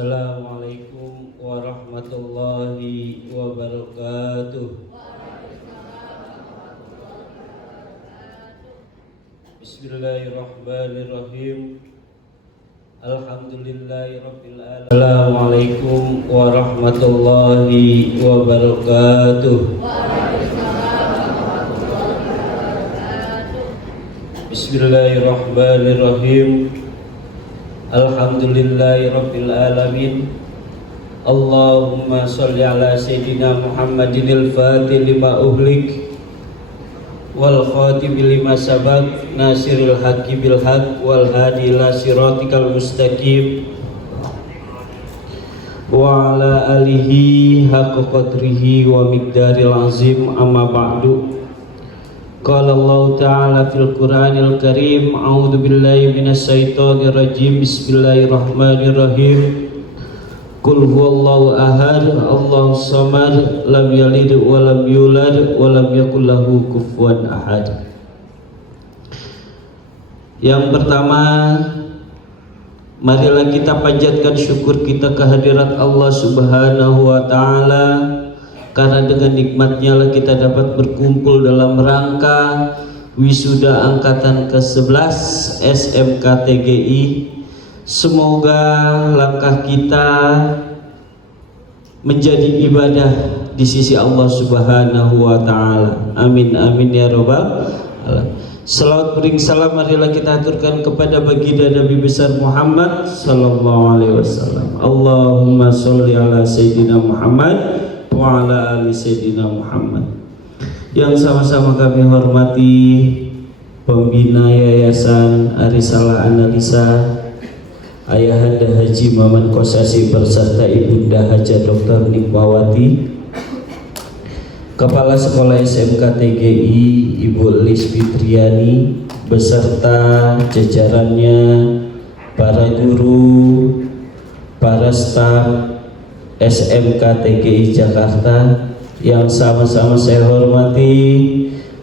Assalamualaikum warahmatullahi wabarakatuh. Bismillahirrahmanirrahim. Alhamdulillahirabbil alamin. Assalamualaikum warahmatullahi wabarakatuh. Bismillahirrahmanirrahim. Alhamdulillahirabbil alamin. Allahumma sholli ala sayyidina Muhammadinil fatih lima uhlik wal khatim lima sabaq nasiril haqqi bil haqq wal hadi ila siratikal mustaqim wa ala alihi haqqa qadrihi wa miqdaril azim. Amma ba'du. Qala Allah Ta'ala fil Qur'anil Karim, a'udzu billahi minasy syaithanir rajim. Bismillahirrahmanirrahim. Qul huwallahu ahad, Allahus samad, lam yalid wa lam yulad wa lam yakul lahu kufuwan ahad. Yang pertama, marilah kita panjatkan syukur kita kehadirat Allah Subhanahu wa Ta'ala, karena dengan nikmatnya lah kita dapat berkumpul dalam rangka wisuda angkatan ke-11 SMKTGI. Semoga langkah kita menjadi ibadah di sisi Allah Subhanahu wa Ta'ala. Amin amin ya rabbal alamin. Salawat bering salam marilah kita aturkan kepada baginda Nabi besar Muhammad sallallahu alaihi wasallam. Allahumma sholli ala sayyidina Muhammad wa ala ali sayyidina Muhammad. Yang sama-sama kami hormati pembina Yayasan Arisalah Analisa, Ayahanda Haji Maman Kosasi beserta Ibunda Haja Dr. Nikmawati, Kepala Sekolah SMK TGI Ibu Lis Fitriani beserta jajarannya, para guru, para staf SMK TGI Jakarta yang sama-sama saya hormati,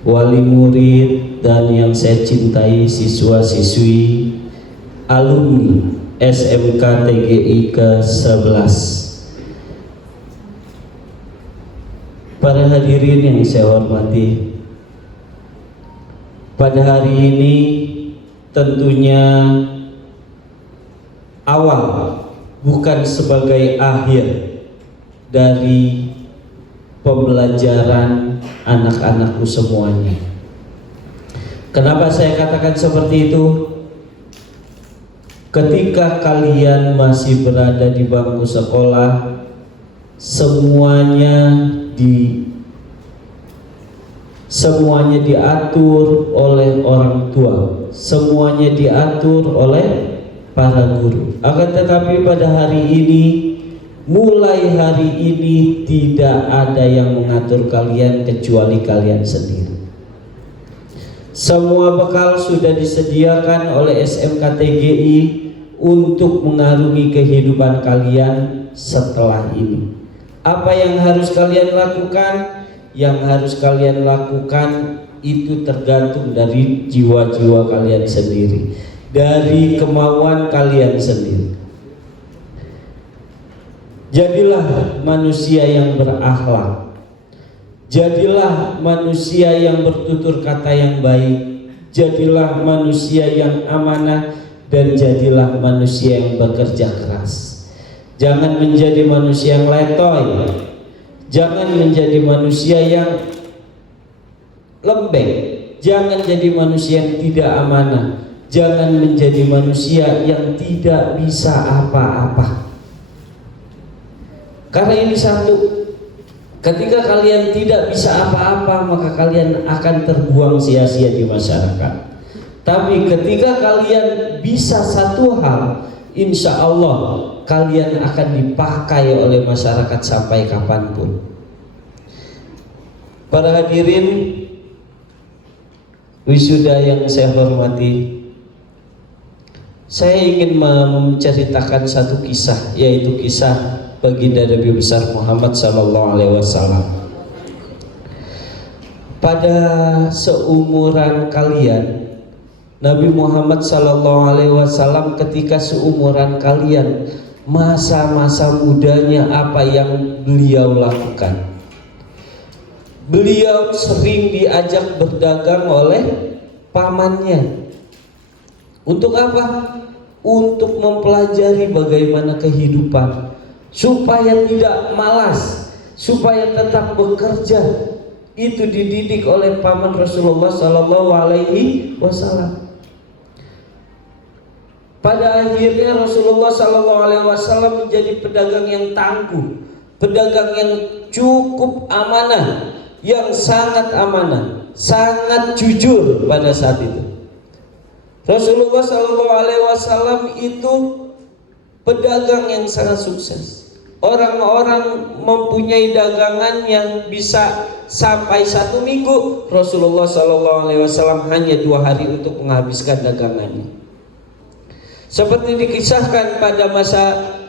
wali murid dan yang saya cintai, siswa-siswi alumni SMK TGI ke-11. Para hadirin yang saya hormati, pada hari ini tentunya awal bukan sebagai akhir dari pembelajaran anak-anakku semuanya. Kenapa saya katakan seperti itu? Ketika kalian masih berada di bangku sekolah, semuanya diatur oleh orang tua, semuanya diatur oleh para guru. Akan tetapi pada hari ini, mulai hari ini tidak ada yang mengatur kalian kecuali kalian sendiri. Semua bekal sudah disediakan oleh SMK TGI untuk mengarungi kehidupan kalian setelah ini. Apa yang harus kalian lakukan? Yang harus kalian lakukan itu tergantung dari jiwa-jiwa kalian sendiri, dari kemauan kalian sendiri. Jadilah manusia yang berakhlak, jadilah manusia yang bertutur kata yang baik, jadilah manusia yang amanah, dan jadilah manusia yang bekerja keras. Jangan menjadi manusia yang letoy, jangan menjadi manusia yang lembek, jangan jadi manusia yang tidak amanah, jangan menjadi manusia yang tidak bisa apa-apa. Karena ini satu, ketika kalian tidak bisa apa-apa, maka kalian akan terbuang sia-sia di masyarakat. Tapi ketika kalian bisa satu hal, insya Allah kalian akan dipakai oleh masyarakat sampai kapanpun. Para hadirin wisuda yang saya hormati, saya ingin menceritakan satu kisah, yaitu kisah baginda Nabi besar Muhammad sallallahu alaihi wasallam. Pada seumuran kalian, Nabi Muhammad sallallahu alaihi wasallam ketika seumuran kalian masa-masa mudanya apa yang beliau lakukan. Beliau sering diajak berdagang oleh pamannya. Untuk apa? Untuk mempelajari bagaimana kehidupan, supaya tidak malas, supaya tetap bekerja. Itu dididik oleh paman Rasulullah Sallallahu Alaihi Wasallam. Pada akhirnya Rasulullah Sallallahu Alaihi Wasallam menjadi pedagang yang tangguh, pedagang yang cukup amanah, yang sangat amanah, sangat jujur pada saat itu. Rasulullah Sallallahu Alaihi Wasallam itu pedagang yang sangat sukses. Orang-orang mempunyai dagangan yang bisa sampai 1 minggu, Rasulullah Sallallahu Alaihi Wasallam hanya 2 hari untuk menghabiskan dagangannya. Seperti dikisahkan pada masa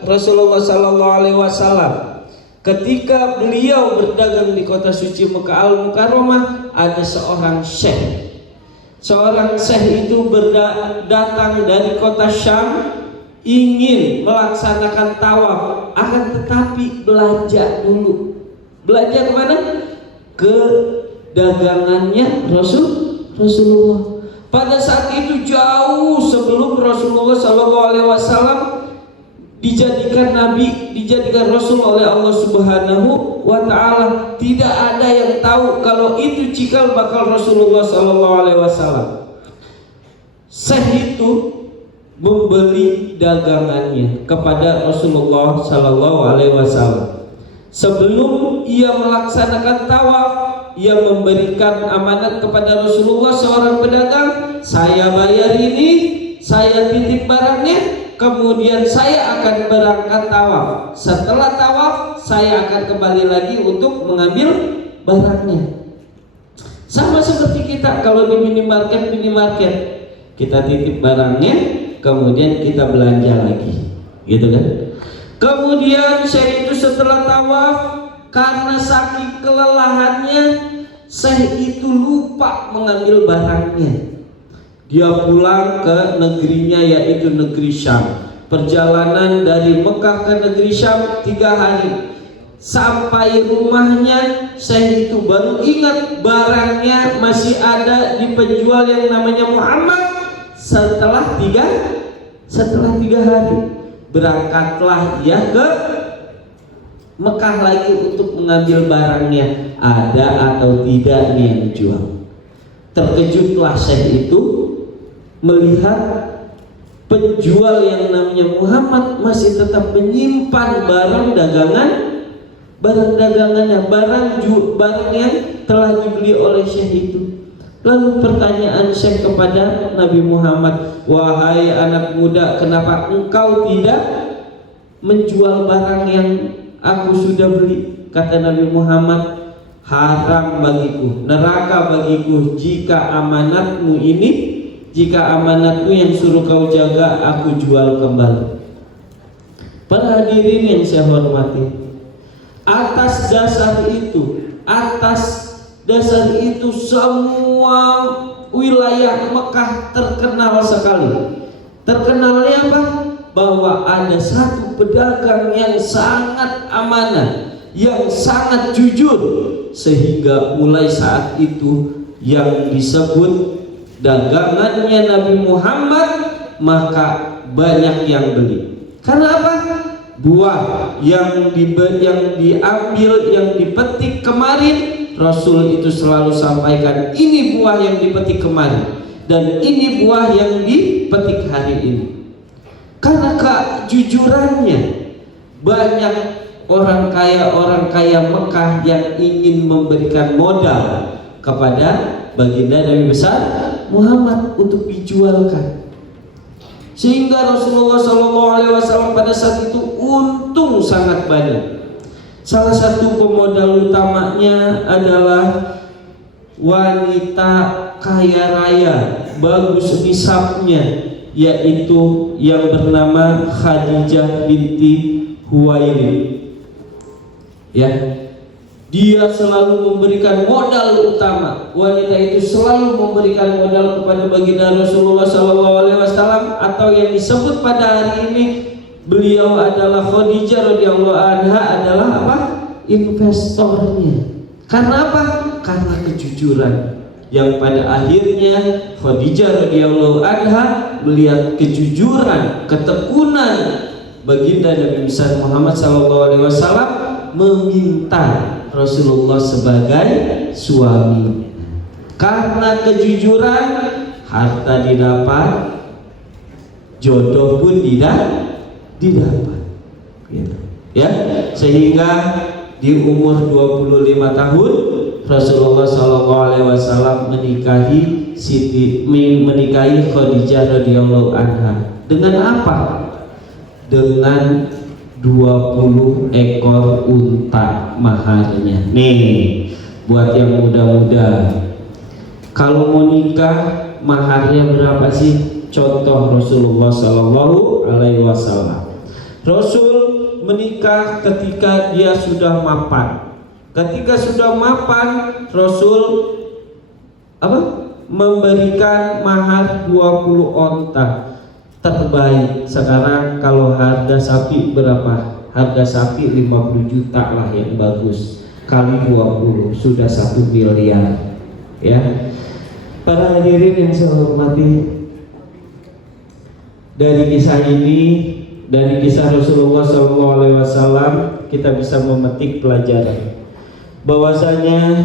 Rasulullah Sallallahu Alaihi Wasallam, ketika beliau berdagang di kota suci Mekah Al-Mukarramah, ada seorang syekh. Seorang syekh itu datang dari kota Syam, ingin melaksanakan tawaf, akan tetapi belanja dulu. Belanja kemana? Ke dagangannya Rasulullah. Pada saat itu jauh sebelum Rasulullah Sallallahu Alaihi Wasallam dijadikan nabi, dijadikan rasul oleh Allah Subhanahu wa Ta'ala, tidak ada yang tahu kalau itu cikal bakal Rasulullah Sallallahu Alaihi Wasallam. Syekh itu membeli dagangannya kepada Rasulullah Sallallahu Alaihi Wasallam. Sebelum ia melaksanakan tawaf, ia memberikan amanat kepada Rasulullah, seorang pedagang, saya bayar ini, saya titip barangnya, kemudian saya akan berangkat tawaf. Setelah tawaf, saya akan kembali lagi untuk mengambil barangnya. Sama seperti kita kalau di minimarket, kita titip barangnya, kemudian kita belanja lagi, gitu kan? Kemudian saya itu setelah tawaf, karena saking kelelahannya, saya itu lupa mengambil barangnya. Dia pulang ke negerinya, yaitu negeri Syam. Perjalanan dari Mekah ke negeri Syam 3 hari. Sampai rumahnya, saya itu baru ingat barangnya masih ada di penjual yang namanya Muhammad. Setelah 3 hari, berangkatlah ia ke Mekah lagi untuk mengambil barangnya. Ada atau tidak nih yang dijual. Terkejutlah syekh itu melihat penjual yang namanya Muhammad masih tetap menyimpan barang dagangannya, barang yang telah dibeli oleh syekh itu. Lalu pertanyaan syekh kepada Nabi Muhammad, wahai anak muda, kenapa engkau tidak menjual barang yang aku sudah beli? Kata Nabi Muhammad, haram bagiku, neraka bagiku jika amanatmu yang suruh kau jaga aku jual kembali. Para hadirin yang saya hormati, atas dasar itu semua wilayah Mekah terkenal sekali. Terkenalnya apa? Bahwa ada satu pedagang yang sangat amanah, yang sangat jujur, sehingga mulai saat itu yang disebut dagangannya Nabi Muhammad maka banyak yang beli. Karena apa? Buah yang diambil, yang dipetik kemarin, Rasul itu selalu sampaikan, ini buah yang dipetik kemarin dan ini buah yang dipetik hari ini. Karena kejujurannya, banyak orang kaya Mekah yang ingin memberikan modal kepada baginda Nabi besar Muhammad untuk dijualkan. Sehingga Rasulullah SAW pada saat itu untung sangat banyak. Salah satu pemodal utamanya adalah wanita kaya raya, bagus nisabnya, yaitu yang bernama Khadijah binti Khuwailid. Ya, dia selalu memberikan modal utama. Wanita itu selalu memberikan modal kepada baginda Rasulullah SAW, atau yang disebut pada hari ini Beliau adalah Khadijah radhiyallahu anha adalah apa? Investornya. Karena apa? Karena kejujuran. Yang pada akhirnya Khadijah radhiyallahu anha melihat kejujuran, ketekunan baginda Nabi besar Muhammad SAW, meminta Rasulullah sebagai suami. Karena kejujuran, harta didapat, jodoh pun didapat, gitu. Ya, sehingga di umur 25 tahun Rasulullah SAW menikahi Khadijah radhiyallahu anha. Dengan apa? Dengan 20 ekor unta maharnya. Nih, buat yang muda-muda, kalau mau nikah maharnya berapa sih? Contoh Rasulullah SAW. Rasul menikah ketika dia sudah mapan. Ketika sudah mapan, Rasul memberikan mahar 20 onta terbaik. Sekarang kalau harga sapi berapa? Harga sapi 50 juta lah yang bagus, kali 20 sudah 1 miliar. Ya, para hadirin yang saya hormati, dari kisah ini, dari kisah Rasulullah SAW, kita bisa memetik pelajaran bahwasanya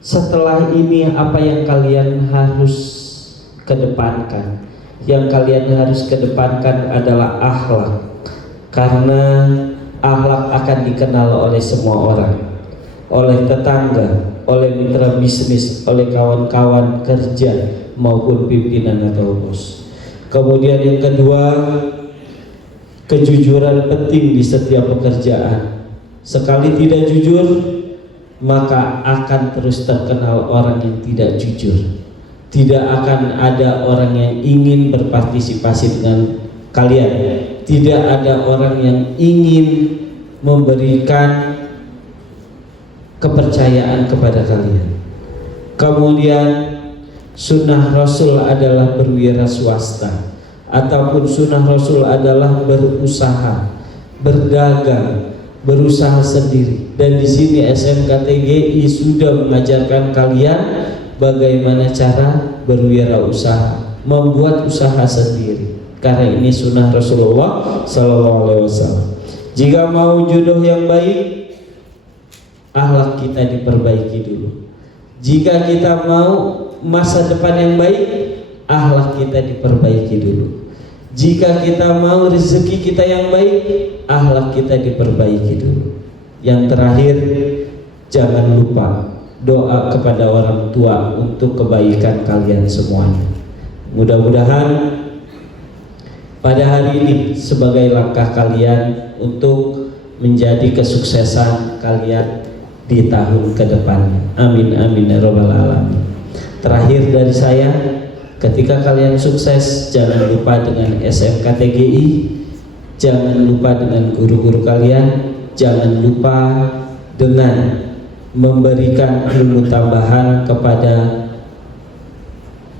setelah ini apa yang kalian harus kedepankan? Yang kalian harus kedepankan adalah akhlak, karena akhlak akan dikenal oleh semua orang, oleh tetangga, oleh mitra bisnis, oleh kawan-kawan kerja maupun pimpinan atau bos. Kemudian yang kedua, kejujuran penting di setiap pekerjaan. Sekali tidak jujur, maka akan terus terkenal orang yang tidak jujur. Tidak akan ada orang yang ingin berpartisipasi dengan kalian. Tidak ada orang yang ingin memberikan kepercayaan kepada kalian. Kemudian sunnah Rasul adalah berwira swasta, ataupun sunnah Rasul adalah berusaha, berdagang, berusaha sendiri. Dan di sini SMKTGI sudah mengajarkan kalian bagaimana cara berwirausaha, membuat usaha sendiri. Karena ini sunnah Rasulullah SAW. Jika mau jodoh yang baik, akhlak kita diperbaiki dulu. Jika kita mau masa depan yang baik, akhlak kita diperbaiki dulu. Jika kita mau rezeki kita yang baik, akhlak kita diperbaiki dulu. Yang terakhir, jangan lupa doa kepada orang tua untuk kebaikan kalian semuanya. Mudah-mudahan pada hari ini sebagai langkah kalian untuk menjadi kesuksesan kalian di tahun ke depan. Amin amin ya rabbal alamin. Terakhir dari saya, ketika kalian sukses, jangan lupa dengan SMKTGI, jangan lupa dengan guru-guru kalian, jangan lupa dengan memberikan ilmu tambahan kepada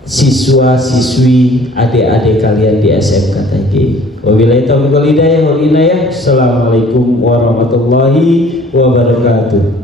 siswa-siswi, adik-adik kalian di SMKTGI. Wabillahi taufiq wal hidayah wal inayah. Assalamualaikum warahmatullahi wabarakatuh.